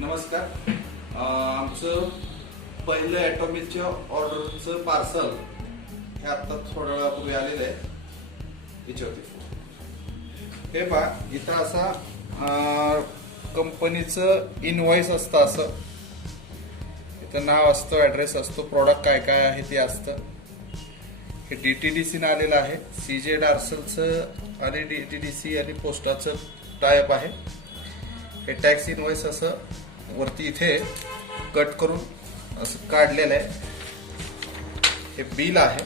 नमस्कार. आमचं पहिलं ॲटॉमीच्या ऑर्डरचं पार्सल हे आता थोड्या वेळापूर्वी आलेलं आहे. याच्यावरती हे पहा, इथं असा कंपनीचं इनवॉइस असतं. असं इथं नाव असतं, ॲड्रेस असतो, प्रोडक्ट काय काय आहे ते असतं. हे DTDC आलेलं आहे. CJ डार्सलचं आणि DTDC आणि पोस्टाचं टायप आहे. हे टॅक्स इनवॉइस असं वरती इथे कट करून असं काढलेलं आहे. हे बिल आहे.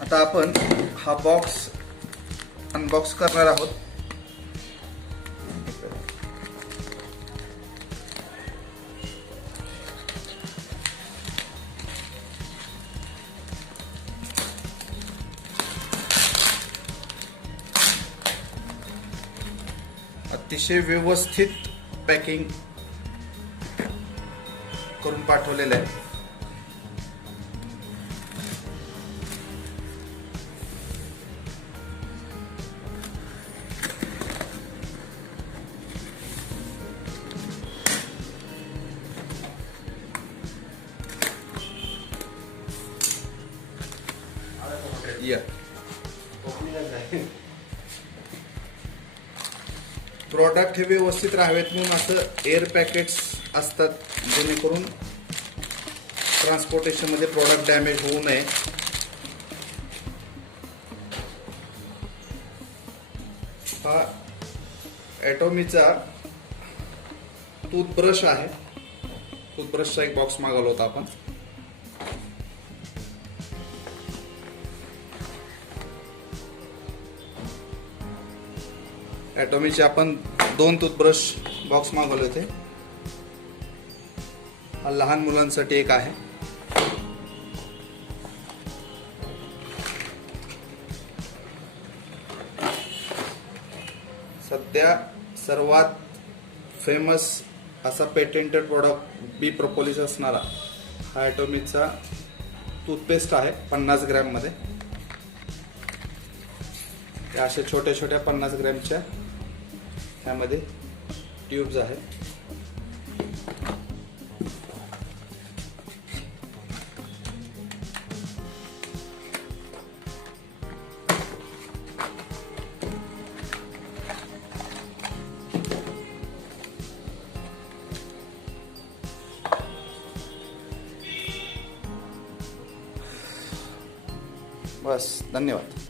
आता आपण हा बॉक्स अनबॉक्स करणार आहोत. अतिशय व्यवस्थित पॅकिंग करून पाठवलेलं आहे. प्रोडक्ट हे व्यवस्थित राहावेत म्हणून असं एअर पॅकेट्स असतात, जेणेकरून ट्रान्सपोर्टेशन मध्ये प्रोडक्ट डॅमेज होऊ नये. हा ॲटॉमीचा टूथब्रश आहे. टूथब्रशचा एक बॉक्स मागवला होता आपण. ॲटॉमीचे आपण 2 टूथब्रश बॉक्स मागवले होते. हा लहान मुलांसाठी एक आहे. सध्या सर्वात फेमस असा पेटेंटेड प्रोडक्ट बी प्रोपोलिस असणारा हा ॲटॉमीचा टूथपेस्ट आहे. 50 ग्रॅम मध्ये या अशा छोट्या छोट्या 50 ग्रॅमच्या ह्यामध्ये ट्यूब्स आहेत. बस, धन्यवाद.